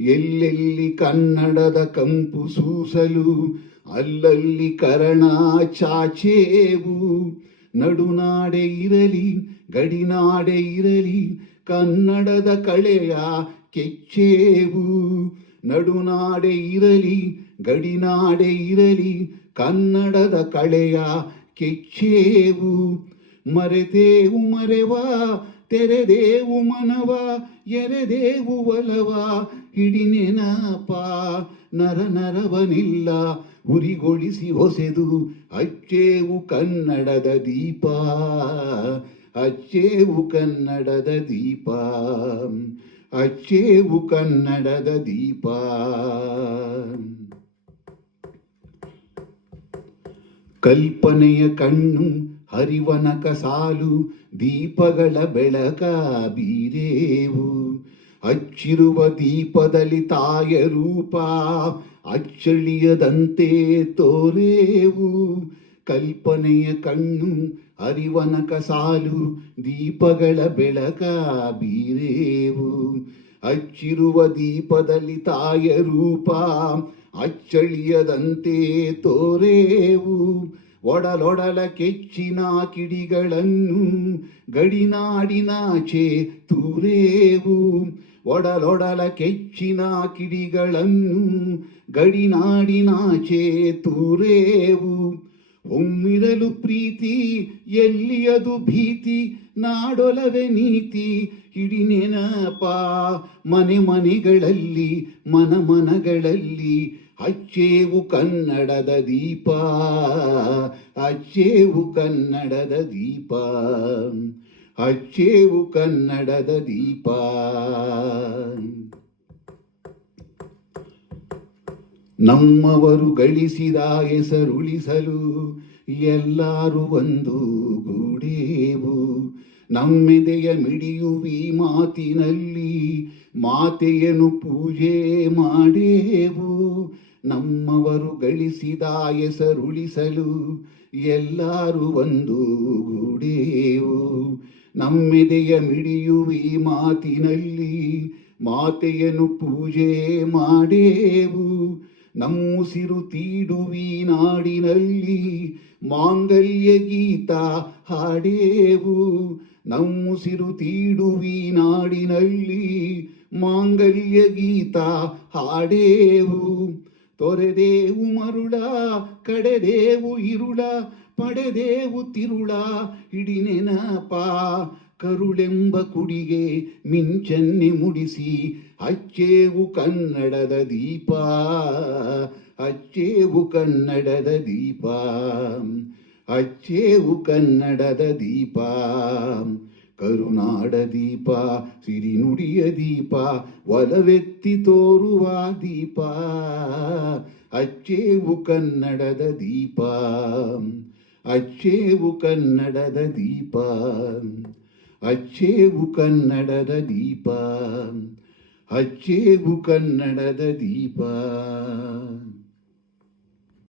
ಎಲ್ಲೆಲ್ಲಿ ಕನ್ನಡದ ಕಂಪು ಸೂಸಲು, ಅಲ್ಲಲ್ಲಿ ಕರಣ ಚಾಚೇವು. ನಡುನಾಡೆ ಇರಲಿ, ಗಡಿನಾಡೆ ಇರಲಿ, ಕನ್ನಡದ ಕಳೆಯ ಕೆಚ್ಚೇವು. ನಡುನಾಡೆ ಇರಲಿ, ಗಡಿನಾಡೆ ಇರಲಿ, ಕನ್ನಡದ ಕಳೆಯ ಕೆಚ್ಚೇವು. ಮರೆತೇವು ಮರೆವ ತೆರೆದೇವು ಮನವ ಎರೆದೇವು ಒಲವ ಹಿಡಿನೆನಪ ನರ ನರವನಿಲ್ಲ, ಉರಿಗೊಳಿಸಿ ಹೊಸೆದು, ಅಚ್ಚೇವು ಕನ್ನಡದ ದೀಪ, ಅಚ್ಚೇವು ಕನ್ನಡದ ದೀಪ, ಅಚ್ಚೇವು ಕನ್ನಡದ ದೀಪ. ಕಲ್ಪನೆಯ ಕಣ್ಣು ಹರಿವನಕ ಸಾಲು ದೀಪಗಳ ಬೆಳಕ ಬೀರೇವು. ಹಚ್ಚಿರುವ ದೀಪದಲ್ಲಿ ತಾಯ ರೂಪ ಅಚ್ಚಳಿಯದಂತೆ ತೋರೇವು. ಕಲ್ಪನೆಯ ಕಣ್ಣು ಅರಿವನಕ ಸಾಲು ದೀಪಗಳ ಬೆಳಕ ಬೀರೇವು. ಹಚ್ಚಿರುವ ದೀಪದಲ್ಲಿ ತಾಯ ರೂಪ ಅಚ್ಚಳಿಯದಂತೆ ತೋರೇವು. ಒಡಲೊಡಲ ಕೆಚ್ಚಿನ ಕಿಡಿಗಳನ್ನು ಗಡಿನಾಡಿನಾಚೆ ತೂರೇವು. ಒಡಲೊಡಲ ಕೆಚ್ಚಿನ ಕಿಡಿಗಳನ್ನು ಗಡಿನಾಡಿನಾಚೆ ತೂರೇವು. ಒಮ್ಮಿರಲು ಪ್ರೀತಿ, ಎಲ್ಲಿಯದು ಭೀತಿ, ನಾಡೊಲವೆ ನೀತಿ, ಹಿಡಿ ನೆನಪ ಮನೆ ಮನೆಗಳಲ್ಲಿ, ಮನ ಹಚ್ಚೇವು ಕನ್ನಡದ ದೀಪ, ಅಚ್ಚೇವು ಕನ್ನಡದ ದೀಪ, ಅಚ್ಚೇವು ಕನ್ನಡದ ದೀಪ. ನಮ್ಮವರು ಗಳಿಸಿದ ಹೆಸರುಳಿಸಲು ಎಲ್ಲರೂ ಒಂದು ಗೂಡೇವು. ನಮ್ಮೆದೆಯ ಮಿಡಿಯುವಿ ಮಾತಿನಲ್ಲಿ ಮಾತೆಯನ್ನು ಪೂಜೆ ಮಾಡೇವು. ನಮ್ಮವರು ಗಳಿಸಿದ ಹೆಸರುಳಿಸಲು ಎಲ್ಲರೂ ಒಂದು ಗುಡಿಯು ನಮ್ಮೆದೆಯ ಮಿಡಿಯುವಿ ಮಾತಿನಲ್ಲಿ ಮಾತೆಯನ್ನು ಪೂಜೆ ಮಾಡೇವು. ನಮ್ಮುಸಿರು ತೀಡುವಿ ನಾಡಿನಲ್ಲಿ ಮಾಂಗಲ್ಯ ಗೀತ ಹಾಡೇವು. ನಮ್ಮುಸಿರು ತೀಡುವಿ ನಾಡಿನಲ್ಲಿ ಮಾಂಗಲ್ಯ ಗೀತ ಹಾಡೇವು. ತೊರೆದೇವು ಮರುಳ ಕಡೆದೇವು ಇರುಳ ಪಡೆದೇವು ತಿರುಳ ಹಿಡಿನೆನಪ ಕರುಳೆಂಬ ಕುಡಿಗೆ ಮಿಂಚನ್ನೆ ಮುಡಿಸಿ, ಅಚ್ಚೇವು ಕನ್ನಡದ ದೀಪ, ಅಚ್ಚೇವು ಕನ್ನಡದ ದೀಪ, ಅಚ್ಚೇವು ಕನ್ನಡದ ದೀಪ. ಕರುನಾಡ ದೀಪ ಸಿರಿನುಡಿಯ ದೀಪ, ಒಲವೆತ್ತಿ ತೋರುವ ದೀಪ, ಅಚ್ಚೇವು ಕನ್ನಡದ ದೀಪ, ಅಚ್ಚೇವು ಕನ್ನಡದ ದೀಪ, ಅಚ್ಚೇವು ಕನ್ನಡದ ದೀಪ, ಅಚ್ಚೇವು ಕನ್ನಡದ ದೀಪ.